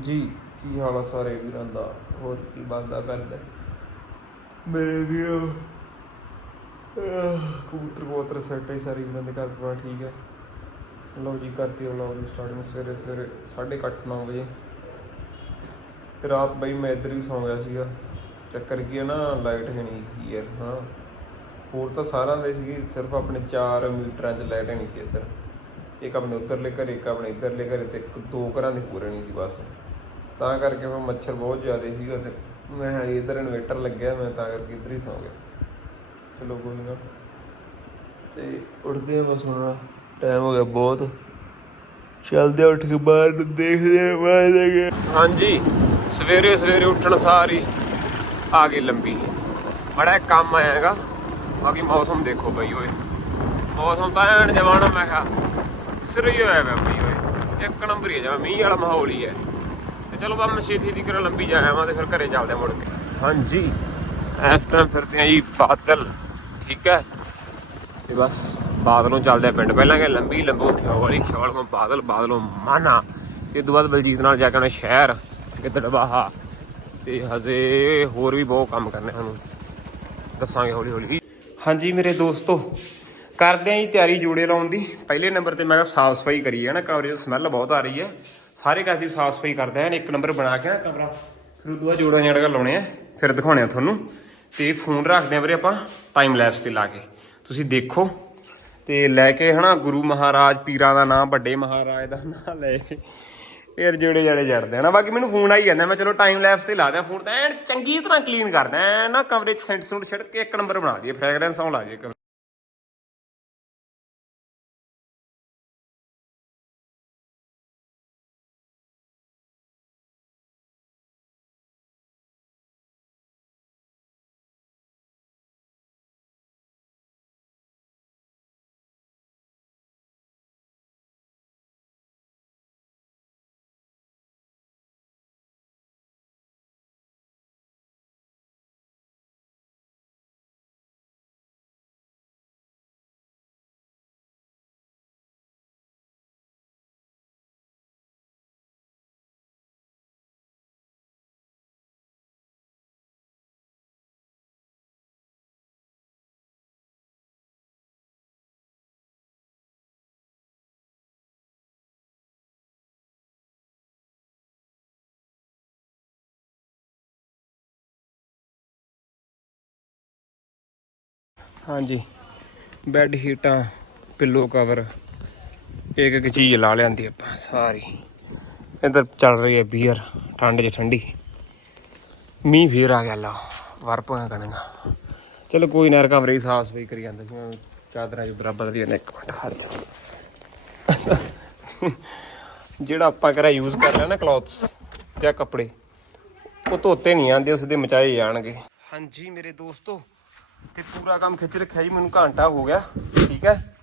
ਜੀ ਕੀ ਹਾਲ ਆ ਸਾਰੇ ਵੀਰਾਂ ਦਾ? ਹੋਰ ਕੀ ਬੰਦਾ ਕਰਦਾ ਮੇਰੇ ਵੀ ਕਬੂਤਰ ਕਬੂਤਰ ਸੈੱਟ ਹੈ ਸਾਰੇ ਵੀਰਾਂ ਦੇ ਘਰ ਪੂਰਾ ਠੀਕ ਹੈ। ਲਓ ਜੀ, ਕਰਤੀ ਲਓ ਜੀ ਸਟਾਰਟਿੰਗ ਸਵੇਰੇ ਸਵੇਰੇ 8:30 9 ਵਜੇ। ਰਾਤ ਬਈ ਮੈਂ ਇੱਧਰ ਹੀ ਸੌਂ ਗਿਆ ਸੀਗਾ। ਚੱਕਰ ਕੀ ਹੈ ਨਾ ਲਾਈਟ ਹੈ ਨਹੀਂ ਸੀ ਯਾਰ, ਹਾਂ। ਹੋਰ ਤਾਂ ਸਾਰਿਆਂ ਦੇ ਸੀਗੀ, ਸਿਰਫ ਆਪਣੇ 4 ਮੀਟਰਾਂ 'ਚ ਲਾਈਟ ਨਹੀਂ ਸੀ ਇੱਧਰ। ਇੱਕ ਆਪਣੇ ਉੱਧਰਲੇ ਘਰੇ, ਇੱਕ ਆਪਣੇ ਇੱਧਰਲੇ ਘਰੇ ਤੇ ਇੱਕ ਦੋ ਘਰਾਂ ਦੇ ਪੂਰੇ ਨਹੀਂ ਸੀ ਬਸ। ਤਾਂ ਕਰਕੇ ਫਿਰ ਮੱਛਰ ਬਹੁਤ ਜ਼ਿਆਦਾ ਸੀਗਾ ਤੇ ਮੈਂ ਹਾਂ ਇੱਧਰ ਇਨਵੇਟਰ ਲੱਗਿਆ, ਮੈਂ ਤਾਂ ਕਰਕੇ ਇੱਧਰ ਹੀ ਸੌਂ ਗਿਆ। ਚਲੋ ਕੋਈ ਨਾ। ਤੇ ਉੱਠਦੇ ਆ ਬਸ ਹੁਣ ਟਾਈਮ ਹੋ ਗਿਆ ਬਹੁਤ। ਚੱਲਦੇ ਆ ਉੱਠ ਕੇ ਬਾਹਰ ਨੂੰ, ਦੇਖਦੇ ਆ ਬਾਹਰ ਜਾ ਕੇ। ਹਾਂਜੀ, ਸਵੇਰੇ ਸਵੇਰੇ ਉੱਠਣ ਸਾਰੀ ਆ ਗਈ ਲੰਬੀ। ਬੜਾ ਕੰਮ ਆਇਆ ਹੈਗਾ ਬਾਕੀ ਮੌਸਮ ਦੇਖੋ ਬਈ ਓਏ। ਮੌਸਮ ਤਾਂ ਐਨ ਜਵਾਨਾ ਮੈਂ ਕਿਹਾ ਸਿਰ ਹੀ ਹੋਇਆ ਪਿਆ ਬਈ ਓਏ। ਇੱਕ ਨੰਬਰ ਹੀ ਹੈ ਜਿਵੇਂ ਮੀਂਹ ਵਾਲਾ ਮਾਹੌਲ ਹੀ ਹੈ। ਚਲੋ ਬਾ ਮੈਂ ਛੇਤੀ ਦੀ ਕਰ ਲੰਬੀ ਜਾਇਆ ਵਾਂ ਤੇ ਫਿਰ ਘਰੇ ਚੱਲਦੇ ਮੁੜ ਕੇ। ਹਾਂਜੀ। ਇਸ ਟਾਈਮ ਫਿਰਦੇ ਆ ਜੀ ਬਾਦਲ ਠੀਕ ਹੈ? ਤੇ ਬਸ ਬਾਦਲੋਂ ਚੱਲਦੇ ਪਿੰਡ। ਪਹਿਲਾਂ ਕਿ ਲੰਬੀ ਲੰਬੋ ਖਿਓ ਵਾਲੀ ਖਿਓਲ ਤੋਂ ਬਾਦਲ ਬਾਦਲੋਂ ਮਾਨਾ। ਤੇ ਤੋਂ ਬਾਅਦ ਬਲਜੀਤ ਨਾਲ ਜਾ ਕੇ ਆਉਣਾ ਸ਼ਹਿਰ ਗਿੱਦੜਬਾਹਾ ਤੇ ਹਜੇ ਹੋਰ ਵੀ ਬਹੁਤ ਕੰਮ ਕਰਨੇ ਸਾਨੂੰ। ਦੱਸਾਂਗੇ ਹੌਲੀ ਹੌਲੀ। ਹਾਂਜੀ ਮੇਰੇ ਦੋਸਤੋ ਕਰਦੇ ਆਂ ਜੀ ਤਿਆਰੀ ਜੋੜੇ ਲਾਉਣ ਦੀ। ਪਹਿਲੇ ਨੰਬਰ ਤੇ ਮੈਂ ਕਿਹਾ ਸਾਫ਼ ਸਫ਼ਾਈ ਕਰੀ ਹੈ ਨਾ? ਕਮਰੇ 'ਚ ਸਮੈਲ ਬਹੁਤ ਆ ਰਹੀ ਹੈ। ਸਾਰੇ ਘਰ ਦੀ ਸਾਫ਼ ਸਫ਼ਾਈ ਕਰਦੇ ਆਂ, ਇੱਕ ਨੰਬਰ ਬਣਾ ਕੇ ਨਾ ਕਮਰਾ। ਫਿਰ ਉਦੋਂ ਜੋੜਾਂ ਜੜਗਾ ਲਾਉਣੇ ਆ, ਫਿਰ ਦਿਖਾਉਣੇ ਆ ਤੁਹਾਨੂੰ। ਤੇ ਫੋਨ ਰੱਖਦੇ ਆਂ ਵੀਰੇ ਆਪਾਂ ਟਾਈਮ ਲੈਪਸ ਤੇ ਲਾ ਕੇ। ਤੁਸੀਂ ਦੇਖੋ, ਤੇ ਲੈ ਕੇ ਹਨਾ ਗੁਰੂ ਮਹਾਰਾਜ, ਪੀਰਾਂ ਦਾ ਨਾਮ ਵੱਡੇ ਮਹਾਰਾਜ ਦਾ ਨਾਮ ਲੈ ਕੇ। ਫਿਰ ਜਿਹੜੇ ਜਿਹੜੇ ਜੜਦੇ ਹਨਾ ਬਾਕੀ ਮੈਨੂੰ ਫੋਨ ਆਈ ਜਾਂਦਾ, ਮੈਂ ਚਲੋ ਟਾਈਮ ਲੈਪਸ ਤੇ ਲਾ ਦਿਆਂ ਫੋਨ ਤਾਂ ਐਨ ਚੰਗੀ ਤਰ੍ਹਾਂ ਕਲੀਨ ਕਰਦਾ ਐਨ ਨਾ ਕਮਰੇ 'ਚ ਸੈਂਟ ਸੁੰਟ ਛਿੜਕ ਕੇ ਇੱਕ ਨੰਬਰ ਬਣਾ ਦਈਏ ਫ੍ਰੈਗਰੈਂਸ ਆਉਣ ਲਾ ਜੇ ਹਾਂਜੀ। ਬੈੱਡ ਸ਼ੀਟਾਂ ਪਿੱਲੋ ਕਵਰ ਇੱਕ ਇੱਕ ਚੀਜ਼ ਲਾ ਲਿਆਂਦੀ ਆਪਾਂ, ਸਾਰੀ। ਇੱਧਰ ਚੱਲ ਰਹੀ ਹੈ ਬੀਅਰ ਠੰਡ 'ਚ ਠੰਡੀ। ਮੀਂਹ ਫੇਰ ਆ ਗਿਆ ਲਾ ਵਰਪਾਂ ਕਣਗਾ ਚਲੋ ਕੋਈ ਨਾ ਕਮਰੇ ਸਾਫ਼ ਸਫ਼ਾਈ ਕਰੀ ਜਾਂਦਾ ਸੀ ਮੈਂ ਚਾਦਰਾਂ ਚੁਦਰਾਂ ਬਦਲੀ ਜਾਂਦਾ ਇੱਕ ਮਿੰਟ ਖੜ ਜਾ। ਜਿਹੜਾ ਆਪਾਂ ਕਰਾ ਯੂਜ਼ ਕਰ ਲਿਆ ਨਾ ਕਲੌਥਸ ਜਾਂ ਕੱਪੜੇ, ਉਹ ਧੋਤੇ ਨਹੀਂ ਆਂਦੇ ਉਸ ਦੇ ਮਚਾਏ ਜਾਣਗੇ। ਹਾਂਜੀ ਮੇਰੇ ਦੋਸਤੋ ਤੇ ਪੂਰਾ ਕੰਮ ਖਿੱਚ ਰੱਖਿਆ ਜੀ, ਮੈਨੂੰ ਘੰਟਾ ਹੋ ਗਿਆ, ਠੀਕ ਹੈ?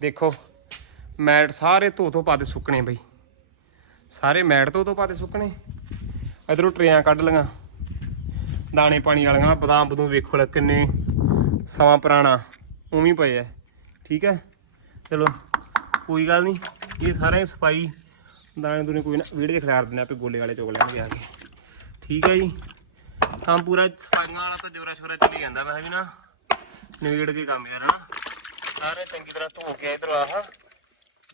ਦੇਖੋ, ਮੈਟ ਸਾਰੇ ਧੋ ਧੋ ਪਾਤੇ ਸੁੱਕਣੇ ਬਈ। ਸਾਰੇ ਮੈਟ ਧੋ ਧੋ ਪਾਤੇ ਸੁੱਕਣੇ। ਇਧਰੋਂ ਟਰੇਆਂ ਕੱਢ ਲਈਆਂ। ਦਾਣੇ ਪਾਣੀ ਵਾਲੀਆਂ, ਬਦਾਮ ਬਦੂਮ ਵੇਖੋ ਲੈ ਕਿੰਨੇ ਸਮਾਂ ਪੁਰਾਣਾ, ਉਵੇਂ ਪਏ ਐ ਠੀਕ ਹੈ? ਚਲੋ, ਕੋਈ ਗੱਲ ਨਹੀਂ, ਇਹ ਸਾਰਾ ਸਫ਼ਾਈ, ਦਾਣੇ ਦੂਣੇ ਕੋਈ ਨਾ ਵੀਡੀਓ ਖਿਲਾਰ ਦਿੰਦੇ ਆਪੇ ਗੋਲੇ ਵਾਲੇ ਚੁਗ ਲੈਣਗੇ ਆ ਕੇ। ਠੀਕ ਹੈ ਜੀ? ਕੰਮ ਪੂਰਾ ਸਫਾਈਆਂ ਵਾਲਾ ਤਾਂ ਜੋਰਾ ਸ਼ੋਰਾ ਚੱਲੀ ਜਾਂਦਾ ਮੈਂ ਕਿਹਾ ਵੀ ਨਾ। ਨਵੇੜ ਕੇ ਕੰਮ ਯਾਰ ਨਾ ਸਾਰੇ ਚੰਗੀ ਤਰ੍ਹਾਂ ਧੋ ਕੇ ਇਧਰ ਆਹ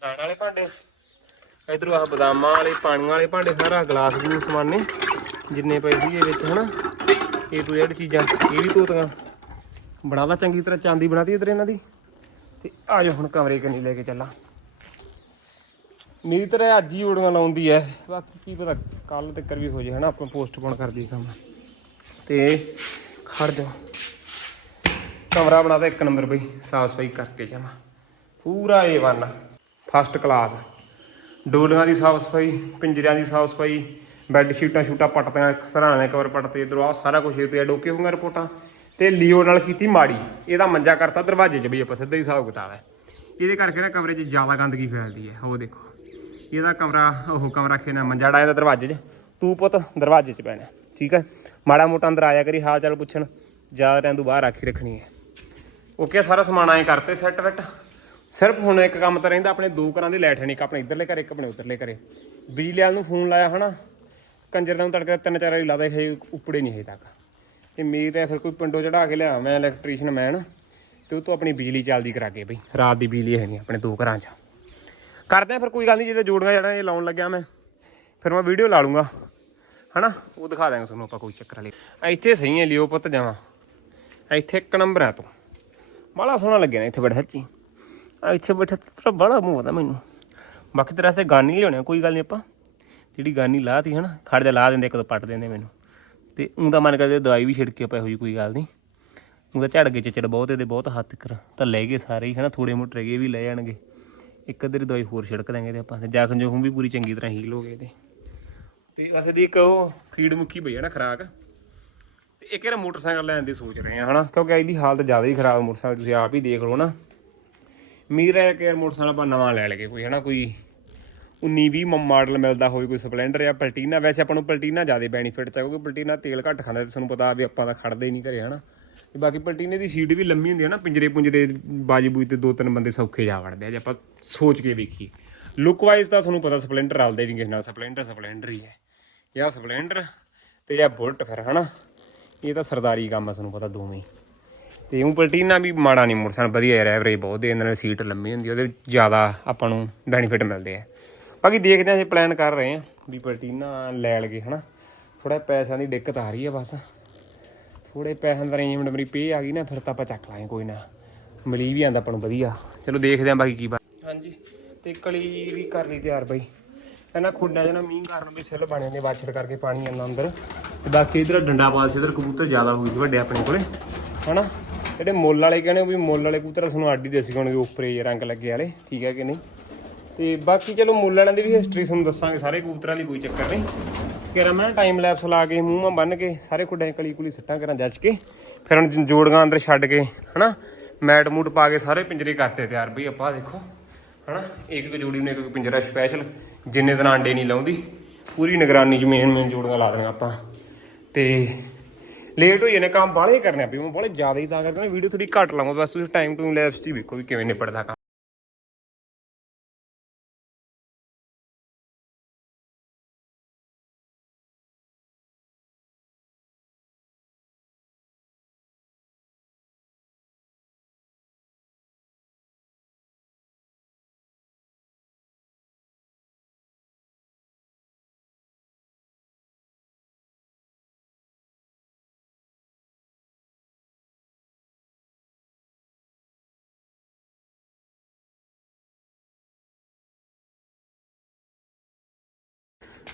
ਦਾਣ ਵਾਲੇ ਭਾਂਡੇ। ਇਧਰ ਆਹ ਬਦਾਮਾਂ ਵਾਲੇ ਪਾਣੀ ਵਾਲੇ ਭਾਂਡੇ, ਸਾਰਾ ਗਲਾਸ ਗਲੂਸ ਸਮਾਨੇ ਜਿੰਨੇ ਪਏ ਸੀਗੇ ਵਿੱਚ ਹਨਾ। ਇਹ ਤੋਂ ਇਹ ਚੀਜ਼ਾਂ, ਇਹ ਵੀ ਧੋਤੀਆਂ। ਬਣਾਦਾ ਚੰਗੀ ਤਰ੍ਹਾਂ ਚਾਂਦੀ ਬਣਾਤੀ ਇਧਰ ਇਹਨਾਂ ਦੀ। ਤੇ ਆ ਜਾਓ ਹੁਣ ਕਮਰੇ ਕੰਨੀ ਲੈ ਕੇ ਚੱਲਾਂ। ਮੇਰੀ ਤਰ੍ਹਾਂ ਅੱਜ ਹੀ ਓੜੀਆਂ ਲਾਉਂਦੀ ਐ। ਬਾਕੀ ਕੀ ਪਤਾ ਕੱਲ ਤੱਕ ਵੀ ਹੋ ਜੇ ਹਨਾ, ਆਪਾਂ ਪੋਸਟਪੋਨ ਕਰ ਦਈਏ ਕੰਮ। ਤੇ ਖੜ ਜਾ। ਕਮਰਾ ਬਣਾਦਾ ਇੱਕ ਨੰਬਰ ਬਈ, ਸਾਫ਼ ਸਫ਼ਾਈ ਕਰਕੇ ਜਾਵਾਂ। ਪੂਰਾ A1 ਫਸਟ ਕਲਾਸ ਡੋਲੀਆਂ ਦੀ ਸਾਫ਼ ਸਫ਼ਾਈ, ਪਿੰਜਰਿਆਂ ਦੀ ਸਾਫ਼ ਸਫ਼ਾਈ ਬੈੱਡ ਸ਼ੀਟਾਂ ਸ਼ੂਟਾਂ ਪੱਟਦੀਆਂ ਸਰਾਣੇ ਦੇ ਕਵਰ ਪੱਟਤੇ, ਇਧਰੋਂ ਆ ਸਾਰਾ ਕੁਝ ਇਹ ਤੇ ਡੋਕੇ ਹੋਊਗਾ ਰਿਪੋਰਟਾਂ। ਤੇ ਲਿਓ ਨਾਲ ਕੀਤੀ ਮਾੜੀ। ਇਹਦਾ ਮੰਜਾ ਕਰਤਾ ਦਰਵਾਜ਼ੇ 'ਚ ਬਈ ਆਪਾਂ, ਸਿੱਧਾ ਹੀ ਹਿਸਾਬ ਕਿਤਾਬ ਹੈ। ਇਹਦੇ ਕਰਕੇ ਨਾ ਕਮਰੇ 'ਚ ਜ਼ਿਆਦਾ ਗੰਦਗੀ ਫੈਲਦੀ ਹੈ। ਉਹ ਦੇਖੋ। ਇਹਦਾ ਕਮਰਾ, ਉਹ ਕਮਰਾ ਖੇਨਾ ਮੰਜਾ ਡਾਇਆ ਦਰਵਾਜ਼ੇ 'ਚ। ਤੂੰ ਪੁੱਤ ਦਰਵਾਜ਼ੇ 'ਚ ਪੈਣਾ। ਠੀਕ ਹੈ? ਮਾੜਾ ਮੋਟਾ ਅੰਦਰ ਆਇਆ ਕਰੀ, ਹਾਲ ਚਾਲ ਪੁੱਛਣ। ਜ਼ਿਆਦਾ ਟਾਈਮ ਤੂੰ ਬਾਹਰ ਆਖੀ ਰੱਖਣੀ ਹੈ। ਓਕੇ, ਸਾਰਾ ਸਮਾਨ ਐਂ ਕਰਤੇ ਸੈੱਟ ਵੈਟ। ਸਿਰਫ ਹੁਣ ਇੱਕ ਕੰਮ ਤਾਂ ਰਹਿੰਦਾ, ਆਪਣੇ ਦੋ ਘਰਾਂ ਦੀ ਲਾਈਟ ਹੈ ਨਹੀਂ, ਇੱਕ ਆਪਣੇ ਇੱਧਰਲੇ ਘਰੇ, ਇੱਕ ਆਪਣੇ ਉੱਧਰਲੇ ਘਰੇ। ਬਿਜਲੀ ਵਾਲ ਨੂੰ ਫੋਨ ਲਾਇਆ ਹਨਾ, ਕੰਜਰ ਦਾ ਨੂੰ ਤੜਕੇ ਤਿੰਨ ਚਾਰ ਵਾਰੀ ਲਾਦਾ ਹੈ ਉੱਪੜੇ ਨਹੀਂ ਹੈ ਤੱਕ। ਤੇ ਮੇਰ ਹੈ ਫਿਰ ਕੋਈ ਪਿੰਡੋਂ ਚੜਾ ਕੇ ਲਿਆ, ਮੈਂ ਇਲੈਕਟ੍ਰੀਸ਼ੀਅਨ ਮੈਨ ਤੇ ਉਹ ਤੋਂ ਆਪਣੀ ਬਿਜਲੀ ਚੱਲਦੀ ਕਰਾ ਕੇ ਬਈ, ਰਾਤ ਦੀ ਬਿਜਲੀ ਹੈ ਨਹੀਂ ਆਪਣੇ ਦੋ ਘਰਾਂ 'ਚ। ਕਰਦੇ ਆ ਫਿਰ ਕੋਈ ਗੱਲ ਨਹੀਂ ਜਦੋਂ ਜੋੜੀਆਂ ਜੜਾਂ ਇਹ ਲਾਉਣ ਲੱਗਿਆ ਮੈਂ, ਫਿਰ ਮੈਂ ਵੀਡੀਓ ਲਾ ਲੂੰਗਾ। ਹਨਾ? ਉਹ ਦਿਖਾ ਦਾਂਗੇ ਤੁਹਾਨੂੰ ਆਪਾਂ ਕੋਈ ਚੱਕਰ ਵਾਲੀ ਇੱਥੇ ਸਹੀ ਹੈ ਲਿਓ ਪੁੱਤ ਜਾਵਾਂ ਇੱਥੇ ਇੱਕ ਨੰਬਰ ਆ ਤੂੰ। ਬੜਾ ਸੋਹਣਾ ਲੱਗਿਆ ਨਾ ਇੱਥੇ ਬੜਾ ਸੱਚੀ ਆ ਇੱਥੇ ਬੈਠਾ ਤੇਰਾ ਬੜਾ ਮੂੰਹ ਦਾ ਮੈਨੂੰ। ਬਾਕੀ ਤੇਰਾ ਸੇ ਗਾਨੀ ਲਿਆਉਣੇ, ਕੋਈ ਗੱਲ ਨਹੀਂ ਆਪਾਂ। ਜਿਹੜੀ ਗਾਨੀ ਲਾਤੀ ਹਨਾ, ਖੜ ਜਾ, ਲਾ ਦਿੰਦੇ, ਇੱਕ ਦੋ ਪੱਟ ਦਿੰਦੇ ਮੈਨੂੰ। ਤੇ ਉਹਦਾ ਮਨ ਕਰਦੇ ਦਵਾਈ ਵੀ ਛਿੜਕੇ ਪਏ ਹੋਈ ਕੋਈ ਗੱਲ ਨਹੀਂ ਉਹਦਾ ਝੜ ਗਏ ਚਿਚੜ ਬਹੁਤ, ਇਹਦੇ ਬਹੁਤ ਹੱਥ ਕਰ। ਤਾਂ ਲੈ ਗਏ ਸਾਰੇ ਹੀ ਹਨਾ ਥੋੜੇ ਮੋਟੇ ਰਹਿ ਗਏ ਵੀ ਲੈ ਜਾਣਗੇ ਇੱਕ ਅੱਧੀ ਦਵਾਈ ਹੋਰ ਛਿੜਕ ਦਾਂਗੇ ਤੇ ਆਪਾਂ। ਤੇ ਜ਼ਖਮ ਜੋਖਮ ਵੀ ਪੂਰੀ ਚੰਗੀ ਤਰ੍ਹਾਂ ਹੀਲ ਹੋ ਗਏ ਤੇ ਤੇ ਅਸੀਂ ਦੀ ਇੱਕ ਉਹ ਕੀੜ ਮੁੱਕੀ ਪਈ ਆ ਨਾ ਖਰਾਕ। ਤੇ ਇੱਕ ਇਹਦਾ ਮੋਟਰਸਾਈਕਲ ਲੈਣ ਦੀ ਸੋਚ ਰਹੇ ਆ, ਹਨਾ? ਕਿਉਂਕਿ ਇਹਦੀ ਹਾਲਤ ਜ਼ਿਆਦਾ ਹੀ ਖਰਾਬ ਮੋਟਰਸਾਈਕਲ ਤੁਸੀਂ ਆਪ ਹੀ ਦੇਖ ਲਓ ਨਾ ਮੀਰ ਹੈ ਕਿ ਯਾਰ ਮੋਟਰਸਾਈਕਲ ਆਪਾਂ ਨਵਾਂ ਲੈ ਲਗੇ ਕੋਈ, ਹਨਾ? ਕੋਈ 19 20 ਮਾਡਲ ਮਿਲਦਾ ਹੋਵੇ, ਕੋਈ ਸਪਲੈਂਡਰ ਜਾਂ ਪਲਟੀਨਾ। ਵੈਸੇ ਆਪਾਂ ਨੂੰ ਪਲਟੀਨਾ ਜ਼ਿਆਦਾ ਬੈਨੀਫਿਟ ਚ ਕਿਉਂਕਿ ਪਲਟੀਨਾ ਤੇਲ ਘੱਟ ਖਾਂਦਾ ਤੇ ਤੁਹਾਨੂੰ ਪਤਾ ਵੀ ਆਪਾਂ ਤਾਂ ਖੜਦੇ ਹੀ ਨਹੀਂ ਘਰੇ, ਹਨਾ? ਤੇ ਬਾਕੀ ਪਲਟੀਨੇ ਦੀ ਸੀਟ ਵੀ ਲੰਮੀ ਹੁੰਦੀ ਹੈ ਨਾ ਪਿੰਜਰੇ ਪੁੰਜਰੇ ਬਾਜੀ ਬੂਜੀ ਤੇ ਦੋ ਤਿੰਨ ਬੰਦੇ ਸੌਖੇ ਜਾ ਵੜਦੇ ਆ, ਜੇ ਆਪਾਂ ਸੋਚ ਕੇ ਵੇਖੀ ਲੁੱਕ ਵਾਈਜ਼ ਤਾਂ ਤੁਹਾਨੂੰ ਪਤਾ ਸਪਲੈਂਡਰ ਰਲਦੇ ਨਹੀਂ ਕਿਸੇ ਨਾਲ, ਸਪਲੈਂਡਰ ਸਪਲੈਂਡਰ ਹੀ ਹੈ। ਜਾਂ ਸਪਲੈਂਡਰ ਤੇ ਜਾਂ ਬੁਲਟ ਫਿਰ ਹਨਾ? ਇਹ ਤਾਂ ਸਰਦਾਰੀ ਕੰਮ ਆ ਤੁਹਾਨੂੰ ਪਤਾ ਦੋਵੇਂ। ਹੀ। ਤੇ ਉਹ ਪਲਟੀਨਾ ਵੀ ਮਾੜਾ ਨਹੀਂ ਮੋਟਰਸਾਈਕਲ ਵਧੀਆ ਯਾਰ ਐਵਰੇਜ ਬਹੁਤ ਦੇ ਨਾਲ ਸੀਟ ਲੰਮੀ ਹੁੰਦੀ ਆ, ਉਹਦੇ ਵਿੱਚ ਜ਼ਿਆਦਾ ਆਪਾਂ ਨੂੰ ਬੈਨੀਫਿਟ ਮਿਲਦੇ ਆ। ਬਾਕੀ ਦੇਖਦੇ ਹਾਂ ਅਸੀਂ ਪਲਾਨ ਕਰ ਰਹੇ ਹਾਂ ਵੀ ਪਲਟੀਨਾ ਲੈ ਲਗੇ ਹਨਾ? ਥੋੜਾ ਪੈਸਿਆਂ ਦੀ ਦਿੱਕਤ ਆ ਰਹੀ ਹੈ ਬਸ। ਥੋੜੇ ਪੈਸਿਆਂ ਦਾ ਅਰੇਂਜਮੈਂਟ ਮੇਰੀ ਪੇ ਆ ਗਈ ਨਾ ਫਿਰ ਤਾਂ ਆਪਾਂ ਚੱਕ ਲਾਂਗੇ ਕੋਈ ਨਾ। ਮਿਲੀ ਵੀ ਆਂਦਾ ਆਪਾਂ ਨੂੰ ਵਧੀਆ। ਚਲੋ ਦੇਖਦੇ ਹਾਂ ਬਾਕੀ ਕੀ ਬਣ ਹਾਂਜੀ ਤੇ ਕਲੀ ਵੀ ਕਰ ਲਈ ਤਿਆਰ ਬਾਈ। ਇਹਨਾਂ ਖੁੱਡਾਂ ਨਾ ਮੀਂਹ ਕਾਰਨ ਵੀ ਸਿੱਲ ਬਣੇ ਨੇ, ਵਾਛੜ ਕਰਕੇ ਪਾਣੀ ਆਉਂਦਾ ਅੰਦਰ। ਤੇ ਬਾਕੀ ਇਧਰ ਡੰਡਾ ਪਾਸ ਇਧਰ ਕਬੂਤਰ ਜ਼ਿਆਦਾ ਹੋਈ ਸੀ ਵੱਡੇ ਆਪਣੇ ਕੋਲੇ। ਹਨਾ? ਜਿਹੜੇ ਮੁੱਲ ਵਾਲੇ ਕਹਿੰਦੇ ਵੀ ਮੁੱਲ ਵਾਲੇ ਕਬੂਤਰ ਤੁਹਾਨੂੰ ਆਡੀ ਦੇ ਸਿਖਾਉਣਗੇ ਉੱਪਰੇ ਜੇ ਰੰਗ ਲੱਗੇ ਵਾਲੇ, ਠੀਕ ਹੈ ਕਿ ਨਹੀਂ? ਤੇ ਬਾਕੀ ਚਲੋ ਮੁੱਲ ਵਾਲਿਆਂ ਦੀ ਵੀ ਹਿਸਟਰੀ ਤੁਹਾਨੂੰ ਦੱਸਾਂਗੇ, ਸਾਰੇ ਕਬੂਤਰਾਂ ਦੀ ਕੋਈ ਚੱਕਰ ਨਹੀਂ। ਕਿਰਾਂ ਮੈਂ ਟਾਈਮ ਲੈਪਸ ਲਾ ਕੇ ਮੂੰਹ ਮਾ ਬੰਨ ਕੇ ਸਾਰੇ ਖੁੱਡਾਂ 'ਚ ਕਲੀ ਕੁਲੀ ਸੱਟਾਂ ਕਰਾਂ ਜੱਜ ਕੇ, ਫਿਰ ਹੁਣ ਜੋੜੀਆਂ ਅੰਦਰ ਛੱਡ ਕੇ, ਹਨਾ? ਮੈਟ ਮੂਟ ਪਾ ਕੇ ਸਾਰੇ ਪਿੰਜਰੇ ਕਰਤੇ ਤਿਆਰ, ਬਈ ਆਪਾਂ ਦੇਖੋ, ਹਨਾ? ਇੱਕ ਇੱਕ ਜੋੜੀ ਨੂੰ ਇੱਕ ਇੱਕ ਪਿੰਜਰਾ ਸਪੈਸ਼ਲ ਜਿੰਨੇ ਦਿਨ ਆਂਡੇ ਨਹੀਂ ਲਾਉਂਦੀ, ਪੂਰੀ ਨਿਗਰਾਨੀ ਚ ਮੇਨ ਮੇਨ ਜੋੜੀਆਂ ਲਾ ਦੇਣਾ ਆਪਾਂ। ਤੇ ਲੇਟ ਹੋਈ ਜਾਣੇ ਕੰਮ ਬਾਹਲੇ ਕਰਨੇ ਆ ਵੀ ਮੈਂ ਬਾਹਲੇ ਜ਼ਿਆਦਾ ਹੀ ਤਾਂ ਕਰਕੇ ਨਾ ਵੀਡੀਓ ਥੋੜੀ ਘੱਟ ਲਾਵਾਂ, ਬਸ ਤੁਸੀਂ ਟਾਈਮ ਟੂ ਲੈਪਸ ਚ ਹੀ ਵੇਖੋ ਵੀ ਕਿਵੇਂ ਨਿਪੜਦਾ ਕੰਮ।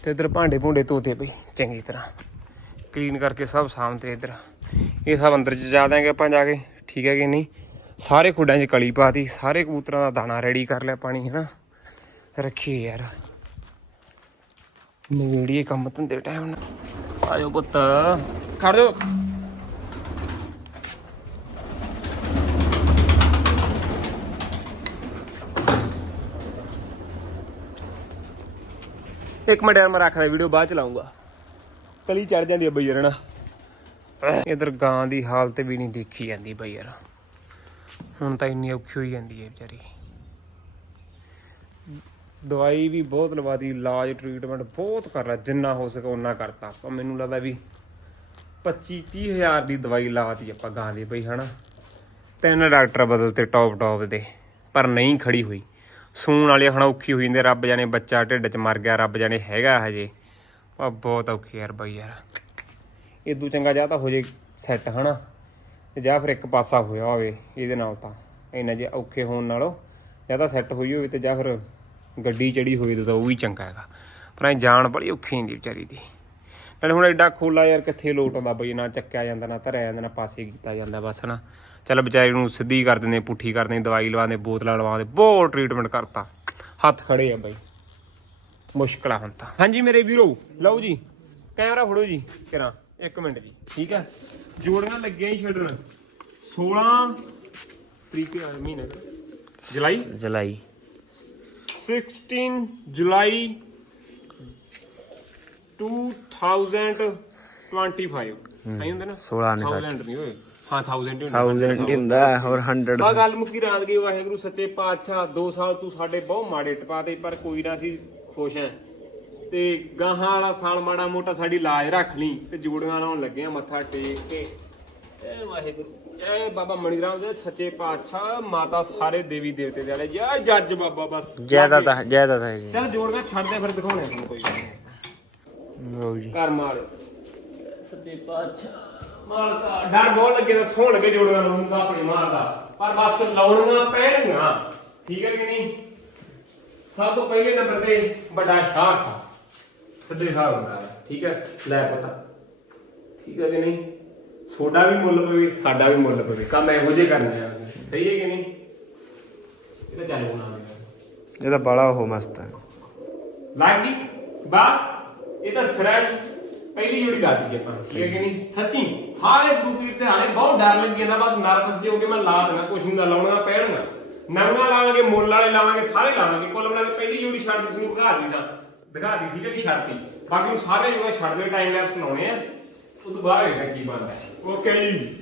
ਤੇ ਇਧਰ ਭਾਂਡੇ ਭੁੰਡੇ ਧੋਤੇ ਪਈ ਚੰਗੀ ਤਰ੍ਹਾਂ। ਕਲੀਨ ਕਰਕੇ ਸਭ ਸਾਹਮਣੇ ਇਧਰ। ਇਹ ਸਭ ਅੰਦਰ ਚ ਜਾ ਦਾਂਗੇ ਆਪਾਂ ਜਾ ਕੇ, ਠੀਕ ਹੈ ਕਿ ਨਹੀਂ? ਸਾਰੇ ਖੁੱਡਾਂ 'ਚ ਕਲੀ ਪਾਤੀ ਸਾਰੇ ਕਬੂਤਰਾਂ ਦਾ ਦਾਣਾ ਰੈਡੀ ਕਰ ਲਿਆ ਪਾਣੀ ਹੈ ਨਾ ਰੱਖੀਏ ਯਾਰ। ਨਵੇੜੀਏ ਕੰਮ ਧੰਦੇ ਟਾਈਮ ਨਾਲ। ਆਜੋ ਪੁੱਤ। ਖੜ ਜਾਓ। ਇੱਕ ਮਿੰਟ ਯਾਰ ਮੈਂ ਰੱਖਦਾ ਵੀਡੀਓ ਬਾਅਦ ਚ ਲਾਉਂਗਾ। ਕਲੀ ਚੜ ਜਾਂਦੀ ਹੈ ਬਈ ਯਾਰ ਨਾ ਇਧਰ ਗਾਂ ਦੀ ਹਾਲਤ ਵੀ ਨਹੀਂ ਦੇਖੀ ਜਾਂਦੀ ਬਈ ਯਾਰ। ਹੁਣ ਤਾਂ ਇੰਨੀ ਔਖੀ ਹੋਈ ਜਾਂਦੀ ਹੈ ਵਿਚਾਰੀ। ਦਵਾਈ ਵੀ ਬਹੁਤ ਲਵਾਦੀ ਇਲਾਜ ਟ੍ਰੀਟਮੈਂਟ ਬਹੁਤ ਕਰ ਲਿਆ, ਜਿੰਨਾ ਹੋ ਸਕੇ ਉਹਨਾਂ ਕਰਤਾ ਆਪਾਂ। ਮੈਨੂੰ ਲੱਗਦਾ ਵੀ 25 30 ਹਜ਼ਾਰ ਦੀ ਦਵਾਈ ਲਾਤੀ ਆਪਾਂ ਗਾਂ ਦੀ ਬਈ, ਹਨਾ? ਤਿੰਨ ਡਾਕਟਰ ਬਦਲਤੇ ਟੌਪ ਟੌਪ ਦੇ, ਪਰ ਨਹੀਂ ਖੜੀ ਹੋਈ। ਸੂਣ ਵਾਲੇ ਹੁਣ ਔਖੀ ਹੋਈ ਜਾਂਦੇ ਰੱਬ ਜਾਣੇ ਬੱਚਾ ਢਿੱਡ 'ਚ ਮਰ ਗਿਆ, ਰੱਬ ਜਾਣੇ ਹੈਗਾ ਹਜੇ। ਆ ਬਹੁਤ ਔਖੀ ਯਾਰ ਬਾਈ ਯਾਰ। ਇਦੋਂ ਚੰਗਾ ਜਾਂ ਤਾਂ ਹੋ ਜੇ ਸੈੱਟ ਹਨਾ? ਤੇ ਜਾਂ ਫਿਰ ਇੱਕ ਪਾਸਾ ਹੋਇਆ ਹੋਵੇ ਇਹਦੇ ਨਾਲ ਤਾਂ। ਇੰਨਾ ਜੇ ਔਖੇ ਹੋਣ ਨਾਲੋਂ ਜਾਂ ਤਾਂ ਸੈੱਟ ਹੋਈ ਹੋਵੇ ਤੇ ਜਾਂ ਫਿਰ ਗੱਡੀ ਚੜੀ ਹੋਵੇ ਤਾਂ ਉਹ ਵੀ ਚੰਗਾ ਹੈਗਾ। ਪਰ ਐ ਜਾਣ ਬੜੀ ਔਖੀ ਹੁੰਦੀ ਵਿਚਾਰੀ ਦੀ। ਨਾਲੇ ਹੁਣ ਐਡਾ ਖੋਲਾ ਯਾਰ ਕਿੱਥੇ ਲੋਟ ਆਉਂਦਾ ਬਈ, ਨਾ ਚੱਕਿਆ ਜਾਂਦਾ, ਨਾ ਧਰਿਆ ਜਾਂਦਾ, ਨਾ ਪਾਸੇ ਕੀਤਾ ਜਾਂਦਾ ਬਸ ਨਾ ਚੱਲ ਵਿਚਾਰੀ ਨੂੰ ਸਿੱਧੀ ਕਰ ਦਿੰਦੇ ਪੁੱਠੀ ਕਰ ਦਿੰਦੇ ਦਵਾਈ ਲਵਾਉਂਦੇ ਬੋਤਲਾਂ ਲਵਾਉਂਦੇ ਬਹੁਤ ਟ੍ਰੀਟਮੈਂਟ ਕਰਤਾ। ਹੱਥ ਖੜੇ ਆ ਬਈ। ਮੁਸ਼ਕਲ ਹੁਣ ਤਾਂ। ਹਾਂਜੀ ਮੇਰੇ ਵੀਰੋ ਲਓ ਜੀ ਕੈਮਰਾ ਫੜੋ ਜੀ ਕਿਰਾਂ। ਇੱਕ ਮਿੰਟ ਜੀ ਠੀਕ ਹੈ ਜੋੜੀਆਂ ਲੱਗੀਆਂ ਹੀ ਛੱਡਣ। 16 ਤਰੀਕ ਮਹੀਨੇ। ਜੁਲਾਈ? ਜੁਲਾਈ। 16 ਜੁਲਾਈ 2025 ਆਈ ਹੁੰਦਾ ਨਾ? 16 ਨੇ 1000 ਨਹੀਂ ਹੋਏ ਹਾਂ 1000 ਹੀ ਹੁੰਦਾ। 1000 ਹੀ ਹੁੰਦਾ ਹੋਰ 100 ਆ ਗੱਲ ਮੁੱਕੀ ਰਾਤ ਗਈ ਵਾਹਿਗੁਰੂ ਸੱਚੇ ਪਾਤਸ਼ਾਹ 2 ਸਾਲ ਤੂੰ ਸਾਡੇ ਬਹੁਤ ਮਾੜੇ ਟਪਾਤੇ ਪਰ ਕੋਈ ਨਾ ਸੀ ਖੁਸ਼ ਹੈ। ਤੇ ਗਾਹਾਂ ਵਾਲਾ ਸਾਲ ਮਾੜਾ ਮੋਟਾ ਸਾਡੀ ਲਾਜ ਰੱਖ ਲਈ ਤੇ ਜੋੜੀਆਂ ਲਾਉਣ ਲੱਗੇ ਆ ਮੱਥਾ ਟੇਕ ਕੇ। ਐ ਵਾਹਿਗੁਰੂ ਐ ਬਾਬਾ ਮਣੀ ਰਾਮ ਜੀ ਸੱਚੇ ਪਾਤਸ਼ਾਹ ਮਾਤਾ ਸਾਰੇ ਦੇਵੀ ਦੇਵਤੇ ਦੇ ਵਾਲੇ ਜੈ ਜੱਜ ਬਾਬਾ ਬਸ। ਜ਼ਿਆਦਾ ਤਾਂ ਜ਼ਿਆਦਾ ਤਾਂ ਜੀ। ਚਲ ਜੋੜੀਆਂ ਛੱਡਦੇ ਫਿਰ ਦਿਖਾਉਣੇ ਆ ਤੁਹਾਨੂੰ ਕੋਈ। ਲਓ ਜੀ। ਘਰ ਮਾਰ ਸੱਚੇ ਪਾਤਸ਼ਾਹ। ਮਾਲਕਾ। ਡਰ ਬਹੁਤ ਲੱਗੇ ਤਾਂ ਸੋਹਣ ਲੱਗੇ ਜੋੜੀਆਂ ਨੂੰ ਤਾਂ ਆਪਣੀ ਮਾਂ ਦਾ। ਪਰ ਬਸ ਲਾਉਣੀਆਂ ਪੈਣਗੀਆਂ ਠੀਕ ਹੈ ਕਿ ਨਹੀਂ? ਸਭ ਤੋਂ ਪਹਿਲੇ ਨੰਬਰ ਤੇ ਵੱਡਾ ਆ ਸਿੱਧੇ ਹਿਸਾਬ ਨਾਲ ਠੀਕ ਹੈ? ਲੈ ਪੁੱਤ। ਠੀਕ ਹੈ ਕਿ ਨਹੀਂ? ਸੋਡਾ ਵੀ ਮੁੱਲ ਪਵੇ ਸਾਡਾ ਵੀ ਮੁੱਲ ਪਵੇ। ਕੰਮ ਇਹੋ ਜਿਹੇ ਕਰਨੇ ਅਸੀਂ। ਸਹੀ ਹੈ ਕਿ ਨਹੀਂ? ਇਹ ਤਾਂ ਚੱਲ ਹੋਣਾ। ਇਹ ਤਾਂ ਬੜਾ ਉਹ ਮਸਤ ਹੈ। ਲੱਗ ਬਸ ਇਹ ਤਾਂ ਪਹਿਲੀ ਜੋੜੀ ਲਾ ਆਪਾਂ ਠੀਕ ਹੈ ਕਿ ਨਹੀਂ? ਸੱਚੀ, ਸਾਰੇ ਗਰੁੱਪ ਵੀਰ ਤੇ ਹਾਲੇ ਬਹੁਤ ਡਰ ਲੱਗੀ ਜਾਂਦਾ, ਬਸ ਨਰਵਸ ਜਿਹਾ ਹੋ ਕੇ ਮੈਂ ਲਾ ਦੇਣਾ, ਕੁਛ ਨਹੀਂ ਦਾ ਲਾਉਣਾ ਪੈਣਗਾ। ਨਵੀਆਂ ਲਾਵਾਂਗੇ, ਮੁੱਲ ਵਾਲੇ ਲਾਵਾਂਗੇ, ਸਾਰੇ ਲਾਵਾਂਗੇ, ਕੁੱਲ ਮਿਲਾ ਕੇ ਪਹਿਲੀ ਜੋੜੀ ਛੱਡ ਦੀ ਸਾਨੂੰ ਦਿਖਾ ਦੀ ਤਾਂ ਦਿਖਾ ਦੀ ਠੀਕ ਹੈ ਕਿ ਛੱਡਤੀ ਬਾਕੀ ਨੂੰ ਸਾਰੇ ਜੋੜਾ ਛੱਡ ਦੇ ਟਾਈਮ ਲੈਪਸ ਲਾਉਣੇ ਆ, ਉਹ ਤੋਂ ਬਾਅਦ ਵੇਖਾਂ ਕੀ ਬਣਦਾ। ਓਕੇ ਜੀ।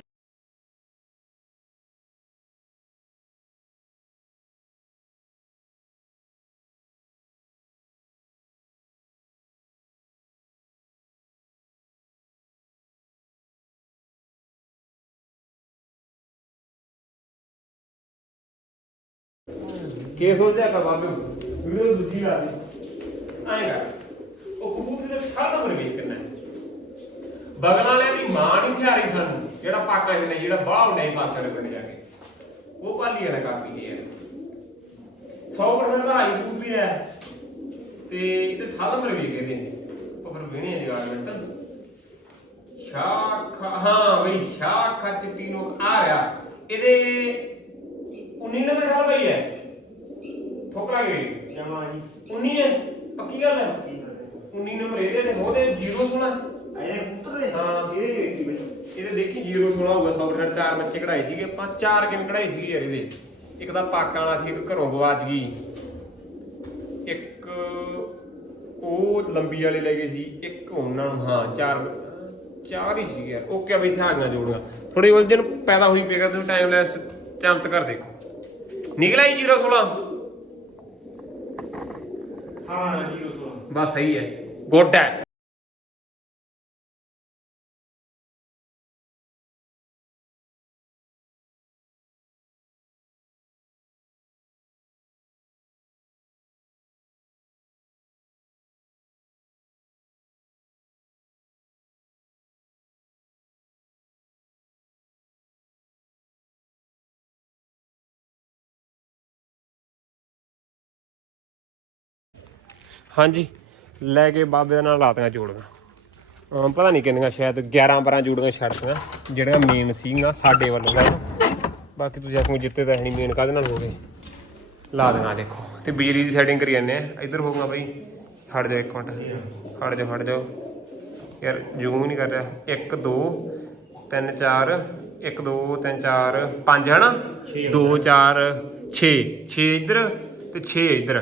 ਕੀ ਸੋਚਿਆ ਕਰ ਬਾਬੇ? ਵੀਡੀਓ ਦੂਜੀ ਲਾ ਦੇ ਆਏਗਾ ਉਹ ਕਬੂਤਰ ਦੇ ਛਾਲ ਨੰਬਰ ਵੇਖ ਕਰਨਾ ਬਗਲ ਵਾਲਿਆਂ ਦੀ ਮਾਂ ਨਹੀਂ ਥਿਆਰੀ ਸਾਨੂੰ। ਜਿਹੜਾ ਪਾਕਾ ਜਿਹਨੇ ਜਿਹੜਾ ਬਾਹ ਹੁੰਦਾ ਪਾਸੇ ਲੱਗਣ ਜਾ ਕੇ। ਉਹ ਪਾਲੀ ਵਾਲਾ ਕਾਪੀ ਹੈ 100% ਦਾ ਹਾਈ ਕਬੂਤਰੀ ਹੈ। ਤੇ ਇਹਦੇ ਠਾਲ ਨੰਬਰ ਵੇਖ ਇਹਦੇ ਉਹ ਫਿਰ ਵੇਣੇ ਜਗਾਰਮੈਂਟ ਸ਼ਾਖਾ ਹਾਂ ਬਈ ਸ਼ਾਖਾ ਚਿੱਟੀ ਨੂੰ ਆ ਰਿਹਾ। ਇਹਦੇ 19 ਨੰਬਰ ਸਾਲ ਬਈ ਹੈ। ਠੋਕਰਾ ਗਈ। ਜਮਾ ਜੀ। 19 ਹੈ। ਪੱਕੀ ਗੱਲ ਹੈ? 19 ਨੰਬਰ ਇਹਦੇ ਤੇ ਉਹਦੇ 0 ਸੁਣਾ ਆਏ ਪੁੱਤਰ ਦੇ? ਹਾਂ। ਇਹ ਵੇਖੀ ਬਈ। ਇਹਦੇ ਦੇਖੀ 0 16 ਹੋਊਗਾ 100% ਚਾਰ ਬੱਚੇ ਕਢਾਏ ਸੀਗੇ। ਆਪਾਂ ਚਾਰ ਕਿਵੇਂ ਕਢਾਏ ਸੀਗੇ ਯਾਰ ਇਹਦੇ। ਇੱਕ ਤਾਂ ਪਾਕਾਂ ਵਾਲਾ ਸੀ ਇੱਕ ਘਰੋਂ ਗਵਾਚ ਗਈ। ਇੱਕ ਉਹ ਲੰਬੀ ਵਾਲੇ ਲੈ ਗਏ ਸੀ ਇੱਕ ਉਹਨਾਂ ਨੂੰ ਹਾਂ ਚਾਰ ਚਾਰ ਹੀ ਸੀਗੇ ਯਾਰ। ਓਕੇ ਬਈ ਗਈਆਂ ਜੋੜੀਆਂ। ਥੋੜੀ ਉਲਝਣ ਪੈਦਾ ਹੋਈ ਪਏਗਾ ਤੁਸੀਂ ਟਾਈਮ ਲੈਪਸ ਚਮਤ ਕਰ ਦੇਖੋ। ਨਿਕਲਿਆ ਹੀ 016 ਹਾਂ ਜੀ ਉਸ ਨੂੰ ਬਸ ਸਹੀ ਹੈ। ਗੁੱਡ ਹੈ। ਹਾਂਜੀ। ਲੈ ਕੇ ਬਾਬੇ ਦੇ ਨਾਲ ਲਾਤੀਆਂ ਜੋੜੀਆਂ। ਪਤਾ ਨਹੀਂ ਕਿੰਨੀਆਂ ਸ਼ਾਇਦ 11 12 ਜੋੜੀਆਂ ਛੱਡਤੀਆਂ ਜਿਹੜੀਆਂ ਮੇਨ ਸੀਗੀਆਂ ਸਾਡੇ ਵੱਲੋਂ ਹੈ ਬਾਕੀ ਤੁਸੀਂ ਆਖੋ ਜਿੱਤੇ ਤਾਂ ਨਹੀਂ ਮੇਨ ਕਾਹਦੇ ਨਾਲ ਹੋ ਗਏ? ਲਾ ਦੇਣਾ ਦੇਖੋ। ਤੇ ਬਿਜਲੀ ਦੀ ਸੈਟਿੰਗ ਕਰੀ ਜਾਂਦੇ ਆ। ਇੱਧਰ ਹੋਊਗਾ ਬਈ। ਹਟ ਜਾਓ ਇੱਕ ਮਿੰਟ। ਹਟ ਜਾਓ ਹਟ ਜਾਓ। ਯਾਰ ਜ਼ੂਮ ਹੀ ਨਹੀਂ ਕਰ ਰਿਹਾ। 1 2 3 4 1 2 3 4 5 ਹਨਾ? 2 4 6 6 ਇੱਧਰ ਤੇ 6 ਇੱਧਰ।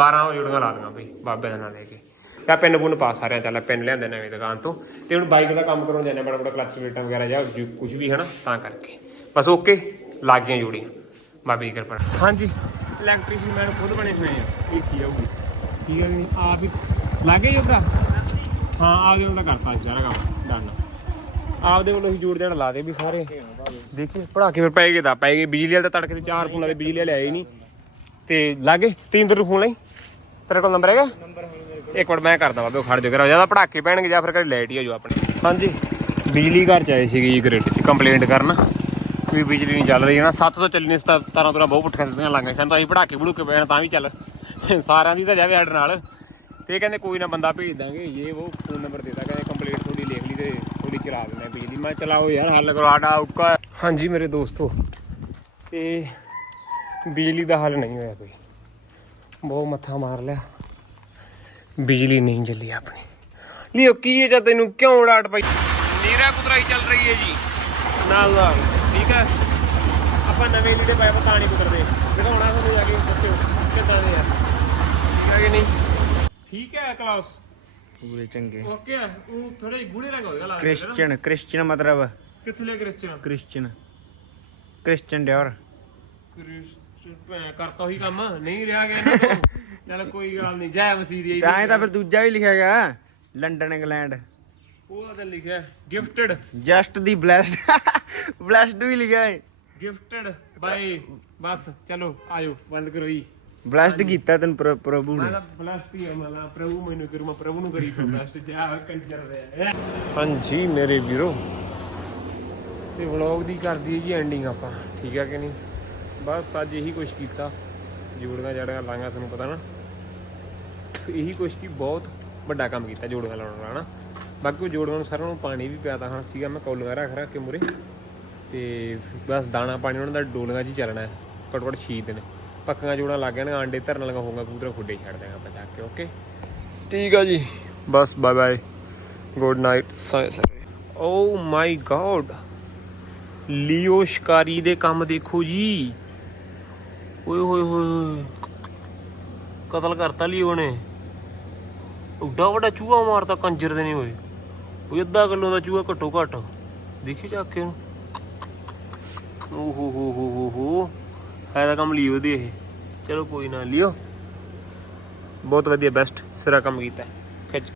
12 ਜੋੜੀਆਂ ਲਾ ਦੇਣਾ ਬਈ, ਬਾਬੇ ਦਾ ਨਾਂ ਲੈ ਕੇ। ਤਾਂ ਪਿੰਨ ਪੁੰਨ ਪਾ ਸਾਰਿਆਂ, ਚੱਲ ਪਿੰਨ ਲਿਆਂਦੇ ਨਵੀਂ ਦੁਕਾਨ ਤੋਂ। ਤੇ ਹੁਣ ਬਾਈਕ ਦਾ ਕੰਮ ਕਰਾਉਣ ਜਾਂਦੇ ਬੜਾ ਬੜਾ ਕਲਚ ਪਲੇਟਾਂ ਵਗੈਰਾ ਜਾਂ ਕੁਝ ਵੀ ਹਨਾ? ਤਾਂ ਕਰਕੇ। ਬਸ ਓਕੇ ਲੱਗ ਗਈਆਂ ਜੋੜੀਆਂ। ਬਾਬੇ ਦੀ ਕਿਰਪਾ ਹਾਂਜੀ। ਇਲੈਕਟ੍ਰੀਸ਼ੀਅਨ ਮੈਨ ਖੁਦ ਬਣੇ ਹੋਏ ਆ। ਇਹ ਕੀ ਆਊਗੀ? ਠੀਕ ਹੈ ਜੀ ਆਪ ਹੀ ਲੱਗੇ ਜੋ ਹਾਂ, ਆਪਦੇ ਵੱਲੋਂ ਤਾਂ ਕਰਤਾ ਸੀ ਸਾਰਾ ਕੰਮ ਡਨ ਆਪਦੇ ਵੱਲੋਂ ਹੀ ਜੋੜ ਦੇਣ ਲਾ ਦੇ ਵੀ ਸਾਰੇ। ਦੇਖੀ ਪੜਾ ਕੇ ਫਿਰ ਪੈ ਗਏ ਤਾਂ ਪੈ ਗਏ। ਬਿਜਲੀ ਵਾਲੇ ਤਾਂ ਤੜਕੇ ਤੇ ਚਾਰ ਫੋਨਾਂ ਦੇ, ਬਿਜਲੀ ਵਾਲੇ ਆਏ ਨਹੀਂ। ਤੇ ਲਾਗੇ ਤੀਨ ਨੂੰ ਫੋਨ ਲਈ? ਤੇਰੇ ਕੋਲ ਨੰਬਰ ਹੈਗਾ? ਇੱਕ ਮਿੰਟ ਮੈਂ ਕਰਦਾ ਬਾਬੇ ਖੜ ਜਾ ਕਰਾ ਜ਼ਿਆਦਾ ਪੜਾਕੇ ਪੈਣਗੇ ਜਾਂ ਫਿਰ ਘਰੇ ਲਾਈਟ ਹੀ ਆ ਜੋ ਆਪਣੇ। ਹਾਂਜੀ। ਬਿਜਲੀ ਘਰ ਚ ਆਏ ਸੀਗੇ ਜੀ ਗ੍ਰਿਡ ਚ ਕੰਪਲੇਂਟ ਕਰਨ। ਵੀ ਬਿਜਲੀ ਨਹੀਂ ਚੱਲ ਰਹੀ ਹੈ ਨਾ ਸੱਤ ਤੋਂ ਚੱਲਣੀ ਤਾਂ ਤਾਰਾਂ ਤੁਰਾਂ ਬਹੁਤ ਪੁੱਠੀਆਂ ਸਿੱਧੀਆਂ ਲੰਘ ਸਾਨੂੰ ਤਾਂ ਅਸੀਂ ਪੜਾਕੇ ਬੜੂਕੇ ਪੈਣ ਤਾਂ ਵੀ ਚੱਲ। ਸਾਰਿਆਂ ਦੀ ਤਾਂ ਜਾਵੇ ਸਾਡੇ ਨਾਲ। ਤੇ ਕਹਿੰਦੇ ਕੋਈ ਨਾ ਬੰਦਾ ਭੇਜ ਦਾਂਗੇ ਇਹ ਉਹ ਫੋਨ ਨੰਬਰ ਦੇਤਾ ਕਹਿੰਦੇ ਕੰਪਲੀਟ ਥੋੜੀ ਲਿਖ ਲਈ ਤੇ ਥੋੜੀ ਚਲਾ ਦਿੰਦੇ ਬਿਜਲੀ। ਮੈਂ ਚਲਾਓ ਯਾਰ ਹੱਲ ਕਰੋ ਸਾਡਾ ਔਕਾ ਹੈ। ਹਾਂਜੀ ਮੇਰੇ ਦੋਸਤੋ ਤੇ ਬਿਜਲੀ ਦਾ ਹੱਲ ਨਹੀਂ ਹੋਇਆ ਕੋਈ। ਬਹੁਤ ਮੱਥਾ ਮਾਰ ਲਿਆ। ਬਿਜਲੀ ਨਹੀਂ ਚੱਲੀ ਆਪਣੀ। ਲਿਓ ਕੀ ਹੈ ਜਦ ਤੈਨੂੰ ਕਿਉਂ ਡਾਟ ਪਈ? ਨੀਰਾ ਕੁਤਰਾਈ ਚੱਲ ਰਹੀ ਹੈ ਜੀ। ਨਾਲ ਨਾਲ। ਠੀਕ ਹੈ। ਆਪਾਂ ਨਵੇਂ ਲੀੜੇ ਪਾਏ ਪਤਾ ਨਹੀਂ ਕੁਤਰਦੇ ਦਿਖਾਉਣਾ ਤੁਹਾਨੂੰ ਜਾ ਕੇ ਦੱਸਿਓ ਕਿੱਦਾਂ ਦੇ ਆ। ਠੀਕ ਹੈ ਕਿ ਨਹੀਂ? ਠੀਕ ਹੈ ਕਲਾਸ। ਪੂਰੇ ਚੰਗੇ। ਓਕੇ ਉਹ ਥੋੜੇ ਗੂੜੇ ਰੰਗ ਹੋਏਗਾ ਲੱਗਦਾ ਕ੍ਰਿਸਚੀਅਨ ਕ੍ਰਿਸਚੀਅਨ ਮਤਲਬ। ਕਿੱਥੇ ਲੈ ਕ੍ਰਿਸਚਨ? Christian Christian Dior. ਕਰਤਾ ਉਹੀ ਕੰਮ। ਨਹੀਂ ਰਿਹਾ ਗਿਆ ਇਹਨਾਂ ਤੋਂ। ਚਲ ਕੋਈ ਗੱਲ ਨਹੀਂ ਜੈ ਮਸੀਹ ਤਾਂ ਐ ਤਾਂ ਫਿਰ ਦੂਜਾ ਵੀ ਲਿਖਿਆ ਗਿਆ ਲੰਡਨ ਇੰਗਲੈਂਡ। ਉਹਦਾ ਤਾਂ ਲਿਖਿਆ gifted just the blessed blessed ਵੀ ਲਿਖਿਆ ਹੈ। ਗਿਫਟਡ ਬਾਈ ਬਸ ਚਲੋ ਆਜੋ ਬੰਦ ਕਰੋ ਜੀ ਬਲੈਸਡ ਕੀਤਾ ਤੈਨੂੰ ਪ੍ਰ- ਪ੍ਰਭੂ ਮੈਂ ਨੇ ਤਾਂ ਬਲਸਤੀ ਆ ਮੈਂ ਪ੍ਰਭੂ ਮੈਨੂੰ ਕਰੂ ਮੈਂ ਪ੍ਰਭੂ ਨੂੰ ਕਰੀ ਬਲਸਟ ਜਾ ਕੰਜਰ ਦੇ ਹਾਂਜੀ ਮੇਰੇ ਵੀਰੋ। ਤੇ ਵਲੌਗ ਦੀ ਕਰਦੀ ਹੈ ਜੀ ਐਂਡਿੰਗ ਆਪਾਂ ਠੀਕ ਹੈ ਕਿ ਨਹੀਂ? ਬਸ ਅੱਜ ਇਹੀ ਕੁਛ ਕੀਤਾ। ਜੋੜੀਆਂ ਜੜੀਆਂ ਲਾਂਗਾ ਤੁਹਾਨੂੰ ਪਤਾ ਨਾ। ਇਹੀ ਕੁਛ ਕੀ ਬਹੁਤ ਵੱਡਾ ਕੰਮ ਕੀਤਾ ਜੋੜੀਆਂ ਲਾਉਣ ਵਾਲਾ ਨਾ ਬਾਕੀ ਉਹ ਜੋੜੀਆਂ ਨੂੰ ਸਾਰਿਆਂ ਨੂੰ ਪਾਣੀ ਵੀ ਪਿਆਦਾ ਹਾਂ। ਸੀਗਾ ਮੈਂ ਕੌਲੀਆਂ ਰੱਖ ਰੱਖ ਕੇ ਮੁਰੇ। ਤੇ ਬਸ ਦਾਣਾ ਪਾਣੀ ਉਹਨਾਂ ਦਾ ਡੋਲੀਆਂ 'ਚ ਹੀ ਚੱਲਣਾ। ਹੈ ਘੱਟੋ ਘੱਟ ਛੇ ਦਿਨ। ਪੱਕੀਆਂ ਜੋੜਾਂ ਲੱਗ ਜਾਣਗੀਆਂ, ਆਂਡੇ ਧਰਨ ਲਗਾ ਹੋਊਗਾ ਕਬੂਤਰ ਖੁੱਡੇ ਛੱਡ ਦੇਗਾ ਆਪਾਂ ਚੱਕ ਕੇ ਓਕੇ ਠੀਕ ਆ ਜੀ। ਬਸ ਬਾਏ ਬਾਏ ਗੁੱਡ ਨਾਈਟ ਸਾਰੇ ਓ ਮਾਈ ਗॉड ਲੀਓ ਸ਼ਿਕਾਰੀ ਦੇ ਕੰਮ ਦੇਖੋ ਜੀ। ਓਏ ਹੋਏ ਹੋਏ ਹੋਏ। ਕਤਲ ਕਰਤਾ ਲਿਓ ਨੇ। ਉੱਡਾ ਵੱਡਾ ਚੂਹਾ ਮਾਰਤਾ, ਕੰਜਰ ਦੇ ਨਹੀਂ ਹੋਏ ਉਹ ਅੱਧਾ ਕਿਲੋ ਦਾ ਚੂਹਾ ਘੱਟੋ ਘੱਟ। ਦੇਖੀ ਚੱਕ ਕੇ ਉਹਨੂੰ ਓ ਹੋ ਹੋ ਹੋ ਹੋ। ਹੋ ਹੈ ਤਾਂ ਕੰਮ ਲਿਓ ਦੇ ਇਹ। ਚਲੋ ਕੋਈ ਨਾ, ਲਿਓ। ਬਹੁਤ ਵਧੀਆ ਬੈਸਟ ਸਿਰਾ ਕੰਮ ਕੀਤਾ।